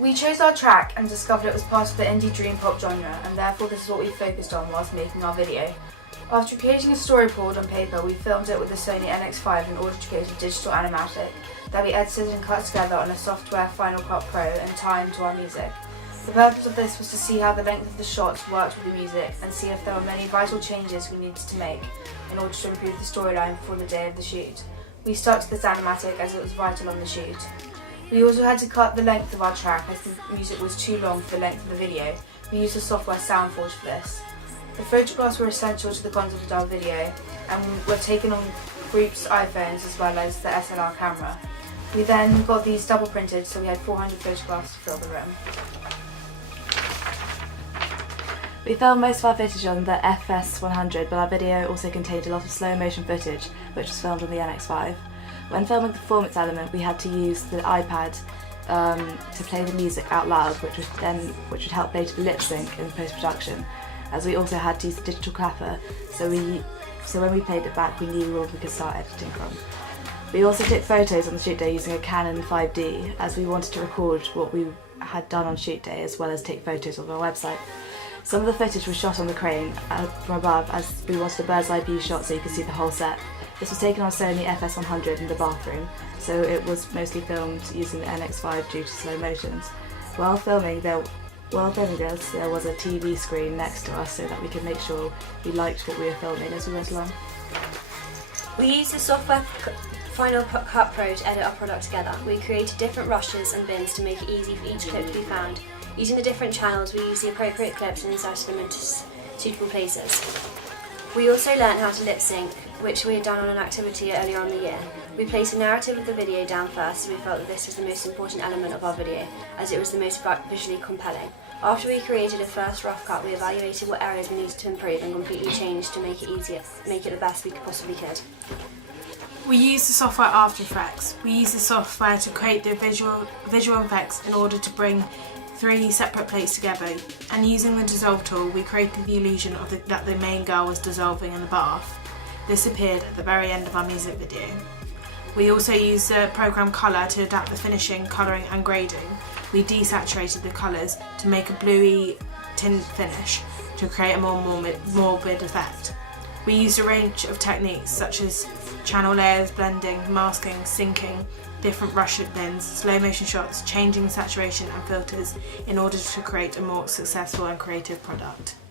We chose our track and discovered it was part of the indie dream pop genre, and therefore this is what we focused on whilst making our video. After creating a storyboard on paper, we filmed it with the Sony NX5 in order to create a digital animatic that we edited and cut together on a software Final Cut Pro in time to our music. The purpose of this was to see how the length of the shots worked with the music and see if there were many vital changes we needed to make in order to improve the storyline before the day of the shoot. We stuck to this animatic as it was vital on the shoot. We also had to cut the length of our track as the music was too long for the length of the video. We used the software Soundforge for this. The photographs were essential to the concept of our video and were taken on groups' iPhones as well as the SLR camera. We then got these double printed, so we had 400 photographs to fill the room. We filmed most of our footage on the FS100, but our video also contained a lot of slow motion footage, which was filmed on the NX5. When filming the performance element, we had to use the iPad to play the music out loud, which would help later lip sync in post-production, as we also had to use the digital clapper, so when we played it back we knew where we could start editing from. We also took photos on the shoot day using a Canon 5D, as we wanted to record what we had done on shoot day as well as take photos of our website. Some of the footage was shot on the crane from above, as we wanted a bird's eye view shot so you could see the whole set. This was taken on Sony FS100 in the bathroom, so it was mostly filmed using the NX5 due to slow motions. While filming this, there was a TV screen next to us so that we could make sure we liked what we were filming as we went along. We used the software Final Cut Pro to edit our product together. We created different rushes and bins to make it easy for each clip to be found. Using the different channels, we used the appropriate clips and inserted them into suitable places. We also learned how to lip sync, which we had done on an activity earlier on in the year. We placed the narrative of the video down first, so we felt that this was the most important element of our video, as it was the most visually compelling. After we created a first rough cut, we evaluated what areas we needed to improve and completely changed to make it the best we possibly could. We used the software After Effects. We used the software to create the visual effects in order to bring 3 separate plates together, and using the dissolve tool we created the illusion that the main girl was dissolving in the bath. This appeared at the very end of our music video. We also used the program Colour to adapt the finishing, colouring and grading. We desaturated the colours to make a bluey tint finish to create a more morbid effect. We used a range of techniques such as channel layers, blending, masking, syncing, different rush bins, slow motion shots, changing saturation and filters in order to create a more successful and creative product.